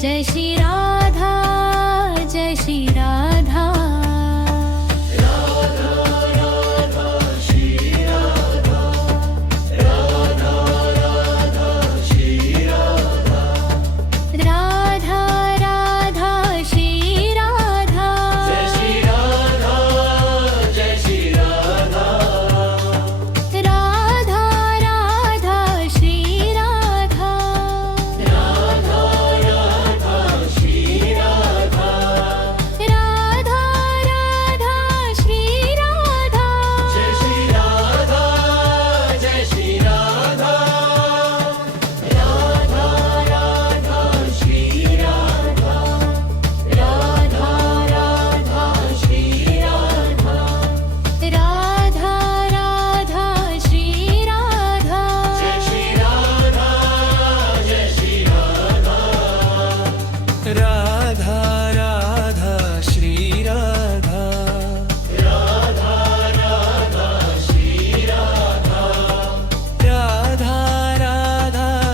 Jai Shri Radha, Jai Shri Radha. Radha Radha Shri Radha, Jai Shri Radha, Jai Shri Radha. Radha Radha Shri Radha, Radha Radha Shri Radha. Radha Radha Shri Radha, Jai Shri Radha, Jai Shri Radha. Radha Radha Shri Radha. Radha Radha Shri Radha. Radha Radha Shri Radha, Jai Shri Radha, Jai Shri Radha. Radha Radha Shri Radha. Radha Radha Shri Radha.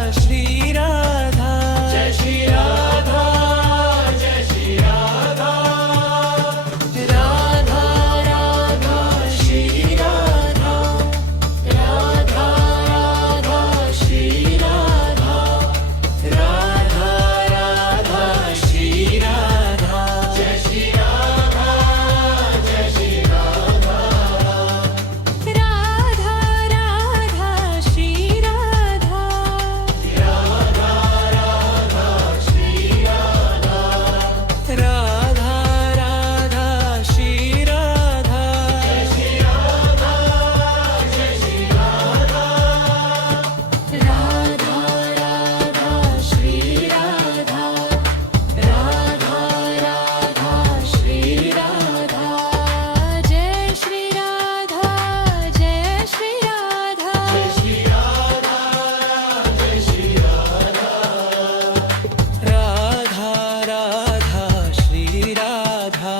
Radha Radha Shri Radha. Jai Shri Radha, Jai Shri Radha. Radha Radha Shri Radha. Radha Radha Shri Radha. Radha Radha Shri Radha. Jai Shri Radha, Jai Shri Radha. Radha Radha Shri Radha, Radha Radha Shri Radha. Radha Radha Shri Radha. Jai Shri Radha, Jai Shri Radha. Radha Radha Shri Radha. Radha Radha Shri Radha. Jai Shri Radha, Jai Shri Radha. Jai Shri Radha, Jai Shri Radha. Radha Radha Shri Radha.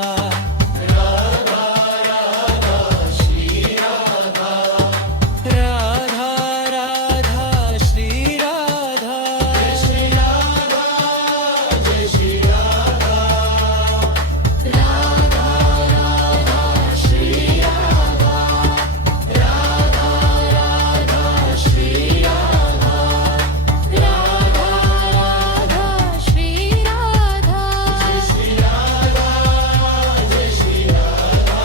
Radha Radha Shri Radha. Radha Radha Shri Radha. Jai Shri Radha, Jai Shri Radha. Radha Radha Shri Radha. Radha Radha Shri Radha. Radha Radha Shri Radha. Jai Shri Radha, Jai Shri Radha.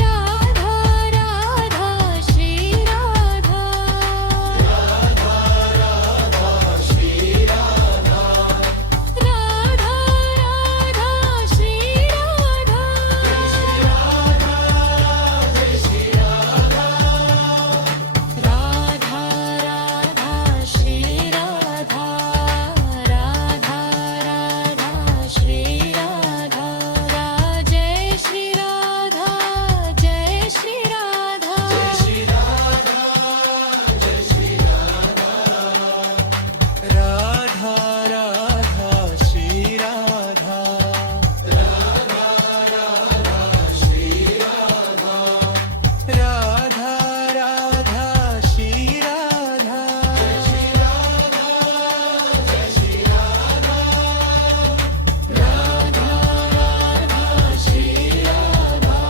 Radha Radha Shri Radha, Radha Radha Shri Radha. Radha Radha Shri Radha. Jai Shri Radha, Jai Shri Radha. Radha Radha Shri Radha, Radha Radha Shri Radha. Jai Shri Radha, Jai Shri Radha. Jai Shri Radha, Jai Shri Radha. Radha Radha Shri Radha. Radha Radha Shri Radha. Radha Radha Shri Radha. Jai Shri Radha, Jai Shri Radha. Radha Radha Shri Radha.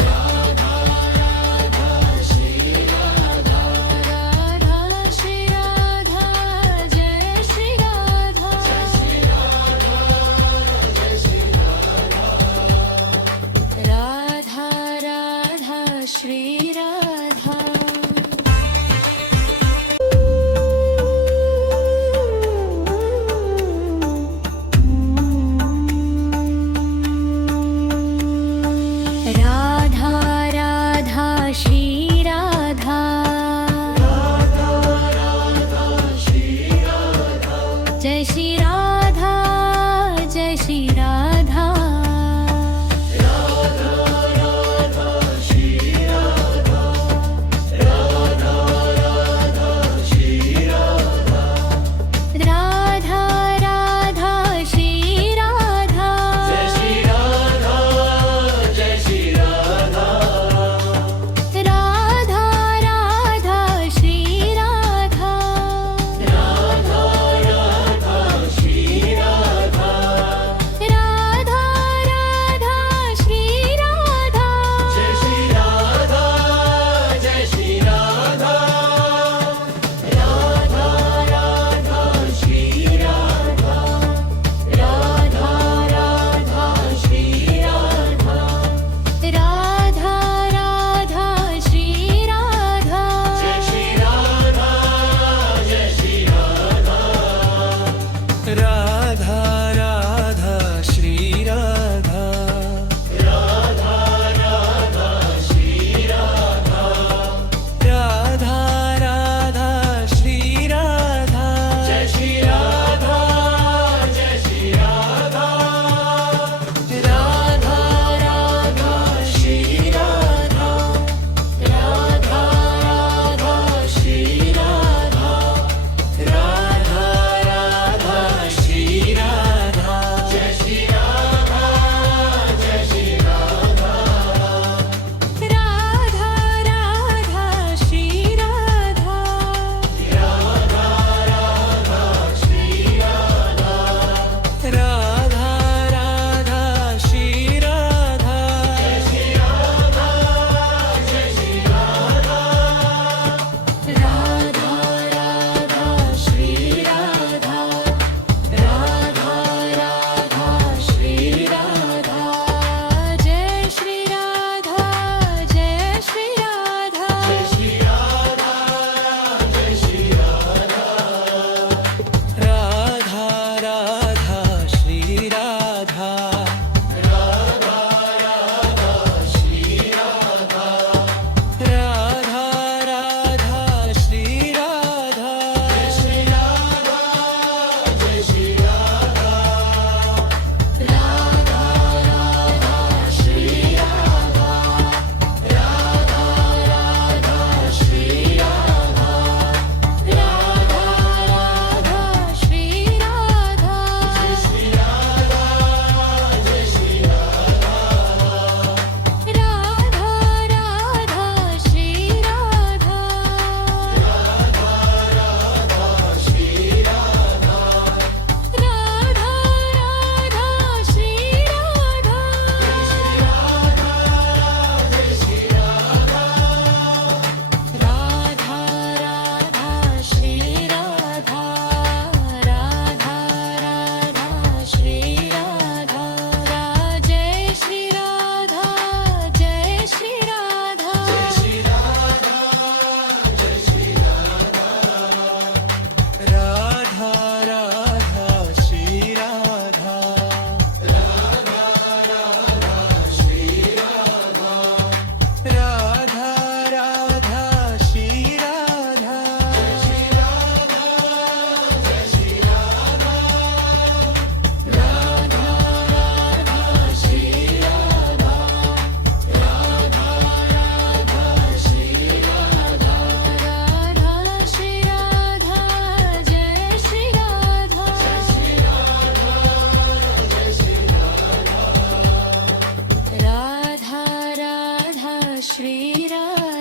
Radha Radha Shri Radha. Radha Shri Radha, Jai Shri Radha. Jai Shri Radha, Jai Shri Radha. Radha Radha Shri Radha. Radha Radha Shri Radha, Radha Radha Shri Radha. Jai Shri Radha, Jai Shri Radha. Radha Radha Shri Radha. Radha Radha Shri Radha. Radha Radha Shri Radha, Jai Shri Radha, Jai Shri Radha. Radha Radha Shri Radha. Radha Radha Radha Radha Shri Radha Radha Radha Shri Radha Radha Radha Shri Radha Jai Shri Radha Jai Shri Radha Radha Radha Shri Radha Radha Radha Shri Radha Radha Radha Shri Radha Jai Shri Radha Jai Shri Radha Radha Radha Shri Radha Radha Radha Shri Radha Radha Radha Shri Radha Jai Shri Radha Jai Shri Radha Radha Radha Shri Radha Radha Radha Shri Radha Jai Shri Radha Jai Shri Radha Jai Shri Radha Jai Shri Radha Radha Radha Shri Radha Radha Radha Shri Radha Radha Radha Shri Radha Jai Shri Radha Jai Shri Radha Radha Radha Shri Radha Radha Radha Shri Radha Radha Radha Shri Radha Jai Shri Radha Jai Shri Radha Radha Radha Shri Radha Radha Radha Shri Radha Radha Radha Shri Radha Jai Shri Radha Radha Radha Shri Radha Radha Radha Shri Radha Jai Shri Radha Jai Shri Radha Jai Shri Radha Jai Shri Radha Radha Radha Shri Radha Radha Radha Shri Radha Radha Radha Shri Radha Shri Radha Jai Shri Radha Radha Radha Shri Radha Radha Radha Shri Radha Radha Shri Radha Jai Shri Radha Shri Radha Jai Shri Radha Radha Radha Shri Radha